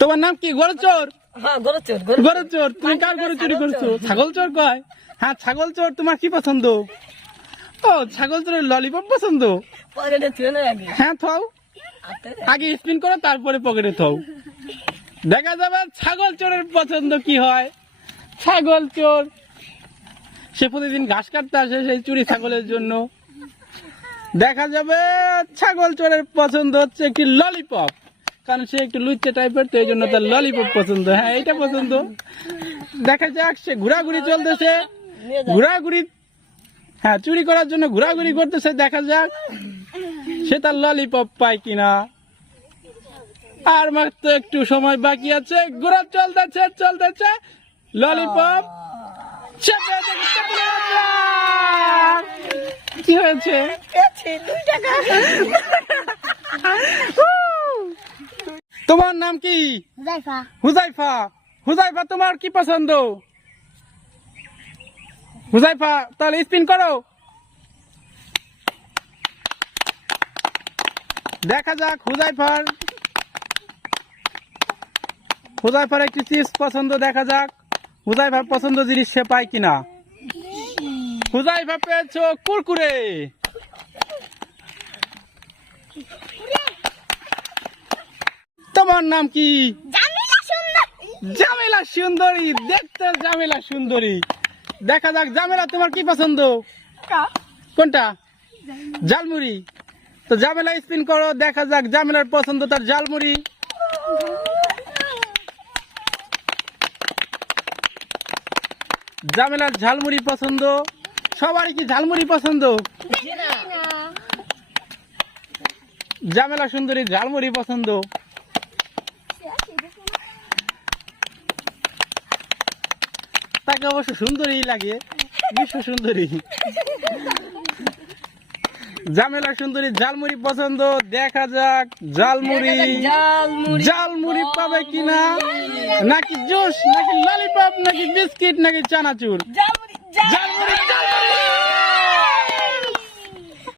তোমার নাম কি? গরু চোর? হ্যাঁ, গরু চোর। গরু চোর। তুমি কার গরু চুরি করছো? ছাগল চোর কয়? হ্যাঁ, ছাগল চোর। তোমার কি পছন্দ? ও, ছাগল চোরের ললিপপ পছন্দ। পকেটে থুয়ে না আগে। হ্যাঁ, থাও। আগে স্পিন করো, তারপরে পকেটে থাও। দেখা যাবে ছাগল চোরের পছন্দ কি হয়। ছাগল চোর সে প্রতিদিন ঘাস কাটতে আসে সেই চুরি ছাগলের জন্য। দেখা যাবে ছাগল চোরের পছন্দ হচ্ছে একটি ললিপপ, কারণ সে একটু লুচ্চা টাইপের, তো এই জন্য তার ললিপপ পছন্দ। হ্যাঁ, এইটা পছন্দ। দেখা যাক সে ঘোরাঘুরি চলতেছে, ঘোরাঘুরি, হ্যাঁ, চুরি করার জন্য ঘোরাঘুরি করতেছে। দেখা যাক সে তার ললিপপ পায় কিনা। আর মাত্র একটু সময় বাকি আছে। ঘোরা চলতেছে চলতেছে, ললিপপ কি হয়েছে? তোমার নাম কি? হুজাইফা। হুজাইফা, তোমার কি পছন্দ? হুজাইফা, তাহলে স্পিন করো। দেখা যাক হুজাইফার একটি চিপস পছন্দ। দেখা যাক হুজাইফার পছন্দ জিনিস সে পায় কিনা। হুজাইফা পেয়েছো কুরকুরে। তোমার নাম কি? জামিলা সুন্দরী। দেখতে জামিলা সুন্দরী। দেখা যাক জামিলা, তোমার কি পছন্দ? কোনটা? ঝালমুড়ি। তো জামিলা স্পিন করো। দেখা যাক জামিলার পছন্দ তার ঝালমুড়ি। জামিলার ঝালমুড়ি পছন্দ। সবারই কি ঝালমুড়ি পছন্দ? জামিলা সুন্দরী ঝালমুড়ি পছন্দ। তাকে অবশ্য সুন্দরী লাগে, বিশ্ব সুন্দরী। জামিলা সুন্দরী ঝালমুড়ি পছন্দ। দেখা যাক ঝালমুড়ি পাবে কিনা, নাকি জুস, নাকি ললিপপ, নাকি বিস্কিট, নাকি চানাচুর। ঝালমুড়ি